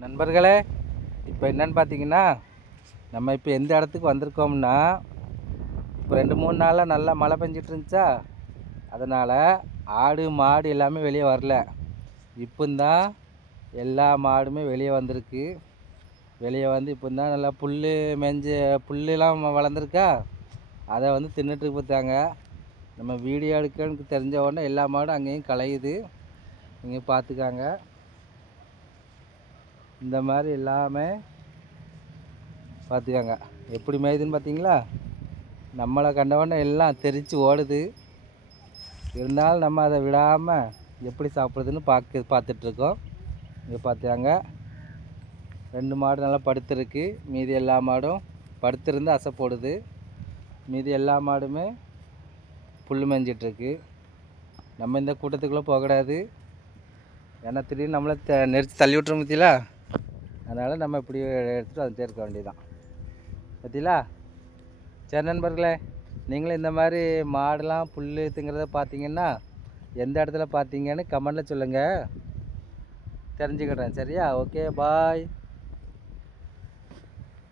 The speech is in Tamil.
நண்பர்களே இப்போ என்னன்னு பார்த்தீங்கன்னா நம்ம இப்போ எந்த இடத்துக்கு வந்திருக்கோம்னா இப்போ ரெண்டு மூணு நாளாக நல்லா மழை பெஞ்சிட்டு இருந்துச்சா அதனால் ஆடு மாடு எல்லாமே வெளியே வரல. இப்போந்தான் எல்லா மாடுமே வெளியே வந்திருக்கு. வெளியே வந்து இப்போ தான் நல்லா புல் மேஞ்சு புல்லுலாம் வளர்ந்துருக்கா? அதை வந்து தின்னுட்டு பார்த்தாங்க நம்ம வீடியோ எடுக்கன்னு தெரிஞ்ச உடனே எல்லா மாடும் அங்கேயும் கலையுது. நீங்கள் பார்த்துக்காங்க. இந்த மாதிரி எல்லாமே பார்த்துக்கோங்க. எப்படி மேயுதுன்னு பார்த்தீங்களா? நம்மளை கண்டவொடனே எல்லாம் தெரித்து ஓடுது. இருந்தாலும் நம்ம அதை விடாமல் எப்படி சாப்பிட்றதுன்னு பார்க்க பார்த்துட்ருக்கோம். இங்கே பார்த்தாங்க ரெண்டு மாடு நல்லா படுத்துருக்கு. மீதி எல்லா மாடும் படுத்திருந்து அசை போடுது. மீதி எல்லா மாடுமே புல் மேஞ்சிட்ருக்கு. நம்ம இந்த கூட்டத்துக்குள்ளே போகக்கூடாது ஏன்னா திடீர்னு நம்மளை நெரிச்சு தள்ளி விட்டுரும் அதனால் நம்ம இப்படி எடுத்துகிட்டு அதை சேர்க்க வேண்டியதான் பார்த்தீங்களா சரி நண்பர்களே நீங்களும் இந்த மாதிரி மாடெல்லாம் புல் திங்கிறத பார்த்தீங்கன்னா எந்த இடத்துல பார்த்தீங்கன்னு கமெண்டில் சொல்லுங்கள் தெரிஞ்சுக்கிறேன் சரியா? Okay bye.